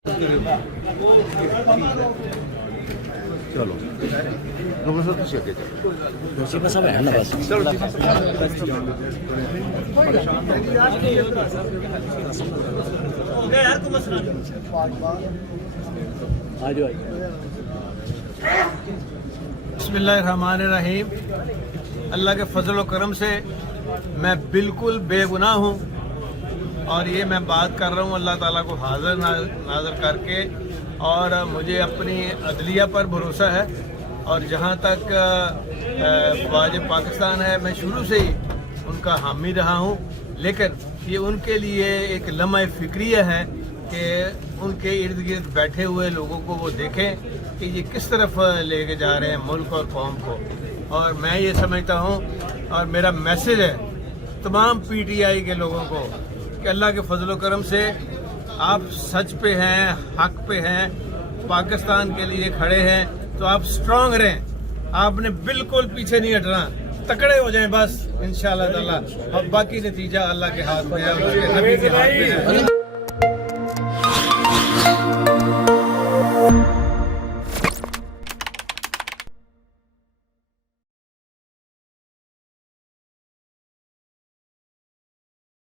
चलो सर तुझे आगे नसीब सब है ना बस आ जाओ बिस्मिल्लाहिर्रहमानिर्रहीम। अल्लाह के फजल व करम से मैं बिल्कुल बेगुनाह हूँ और ये मैं बात कर रहा हूँ अल्लाह ताला को हाजिर नाज़र करके, और मुझे अपनी अदलिया पर भरोसा है। और जहाँ तक फ़ौज पाकिस्तान है, मैं शुरू से ही उनका हामी रहा हूँ, लेकिन ये उनके लिए एक लम्हा फ़िक्रिया है कि उनके इर्द गिर्द बैठे हुए लोगों को वो देखें कि ये किस तरफ लेके जा रहे हैं मुल्क और कौम को। और मैं ये समझता हूँ और मेरा मैसेज है तमाम PTI के लोगों को कि अल्लाह के फजल करम से आप सच पे हैं, हक पे हैं, पाकिस्तान के लिए खड़े हैं, तो आप स्ट्रांग रहें, आपने बिल्कुल पीछे नहीं हटना, तकड़े हो जाएं बस इंशाअल्लाह ताला। और बाकी नतीजा अल्लाह के हाथ में है, उसके नबी के हाथ में है।